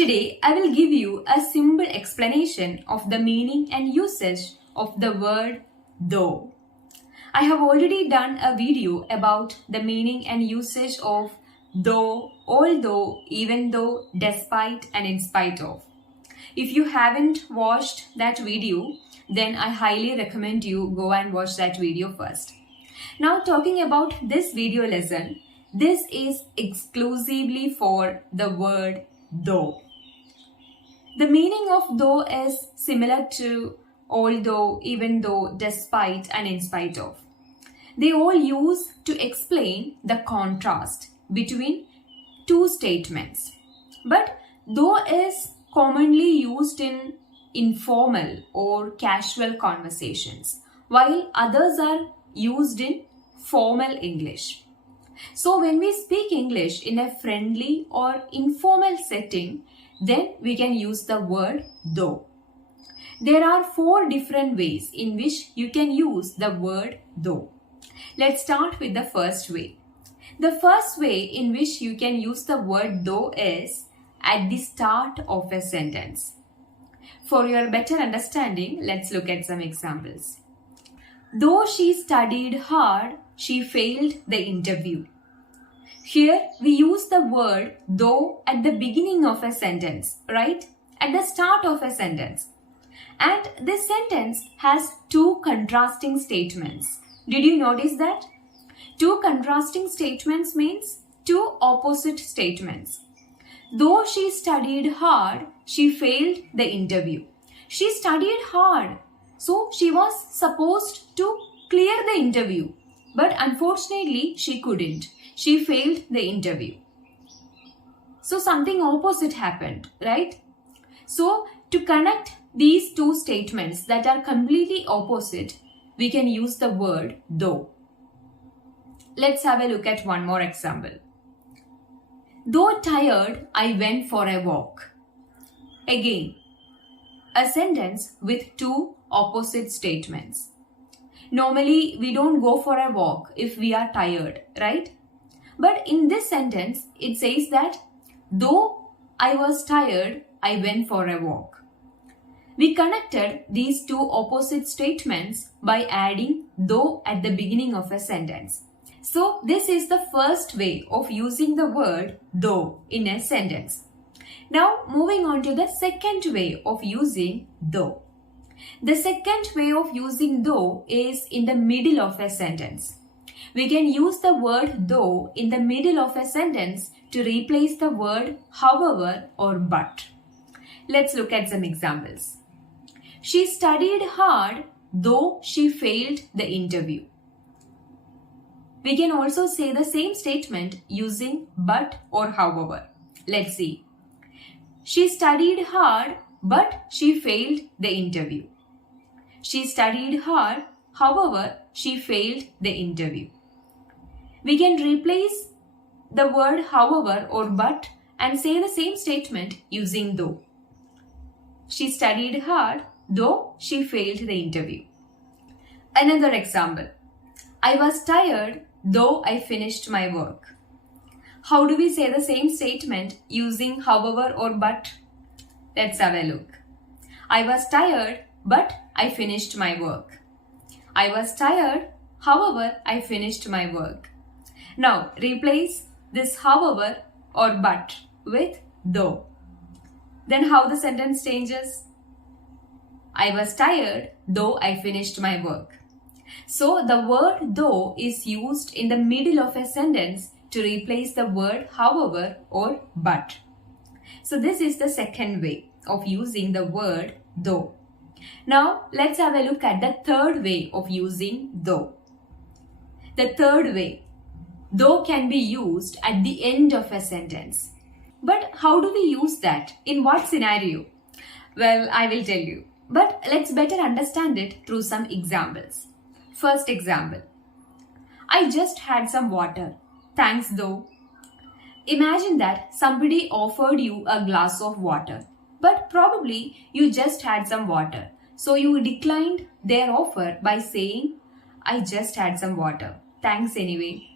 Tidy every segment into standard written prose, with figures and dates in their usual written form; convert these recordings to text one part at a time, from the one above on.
Today, I will give you a simple explanation of the meaning and usage of the word though. I have already done a video about the meaning and usage of though, although, even though, despite, and in spite of. If you haven't watched that video, then I highly recommend you go and watch that video first. Now, talking about this video lesson, this is exclusively for the word though. The meaning of though is similar to although, even though, despite, and in spite of. They all use to explain the contrast between two statements. But though is commonly used in informal or casual conversations, while others are used in formal English. So when we speak English in a friendly or informal setting, then we can use the word though. There are 4 different ways in which you can use the word though. Let's start with the first way. The first way in which you can use the word though is at the start of a sentence. For your better understanding, let's look at some examples. Though she studied hard, she failed the interview. Here we use the word though at the beginning of a sentence, right? At the start of a sentence. And this sentence has 2 contrasting statements. Did you notice that? 2 contrasting statements means 2 opposite statements. Though she studied hard, she failed the interview. She studied hard, so she was supposed to clear the interview. But unfortunately, she couldn't. She failed the interview. So something opposite happened, right? So to connect these 2 statements that are completely opposite, we can use the word though. Let's have a look at one more example. Though tired, I went for a walk. Again, a sentence with 2 opposite statements. Normally, we don't go for a walk if we are tired, right? But in this sentence, it says that though I was tired, I went for a walk. We connected these 2 opposite statements by adding though at the beginning of a sentence. So this is the first way of using the word though in a sentence. Now moving on to the second way of using though. The second way of using though is in the middle of a sentence. We can use the word though in the middle of a sentence to replace the word however or but. Let's look at some examples. She studied hard though she failed the interview. We can also say the same statement using but or however. Let's see. She studied hard but she failed the interview. She studied hard, however, she failed the interview. We can replace the word however or but and say the same statement using though. She studied hard, though she failed the interview. Another example. I was tired, though I finished my work. How do we say the same statement using however or but? Let's have a look. I was tired, but I finished my work. I was tired, however, I finished my work. Now, replace this however or but with though. Then how the sentence changes? I was tired, though I finished my work. So the word though is used in the middle of a sentence to replace the word however or but. So this is the second way of using the word though. Now let's have a look at the third way of using though. The third way, though can be used at the end of a sentence. But how do we use that? In what scenario? Well, I will tell you. But let's better understand it through some examples. First example. I just had some water. Thanks though. Imagine that somebody offered you a glass of water, but probably you just had some water. So you declined their offer by saying, I just had some water. Thanks anyway.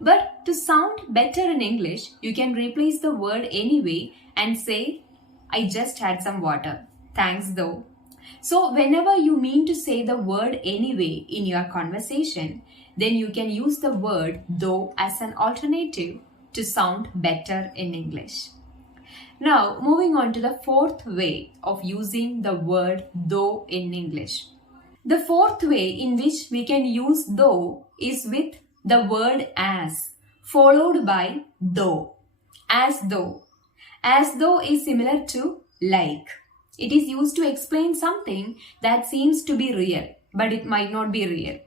But to sound better in English, you can replace the word anyway and say, I just had some water. Thanks though. So, whenever you mean to say the word anyway in your conversation, then you can use the word though as an alternative to sound better in English. Now, moving on to the fourth way of using the word though in English. The fourth way in which we can use though is with the word as, followed by though. As though. As though is similar to like. It is used to explain something that seems to be real, but it might not be real.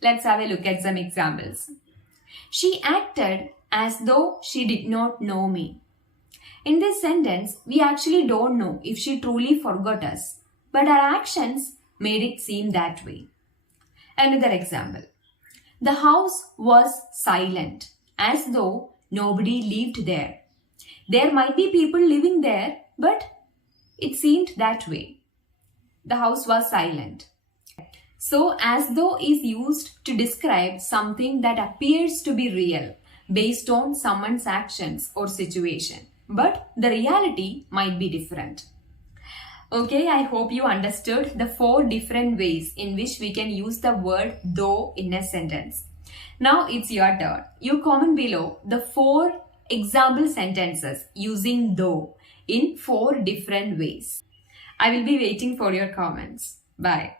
Let's have a look at some examples. She acted as though she did not know me. In this sentence, we actually don't know if she truly forgot us, but her actions made it seem that way. Another example. The house was silent, as though nobody lived there. There might be people living there, but it seemed that way. The house was silent. So, as though is used to describe something that appears to be real based on someone's actions or situation, but the reality might be different. Okay, I hope you understood the 4 different ways in which we can use the word though in a sentence. Now it's your turn. You comment below the 4 example sentences using though in 4 different ways. I will be waiting for your comments. Bye.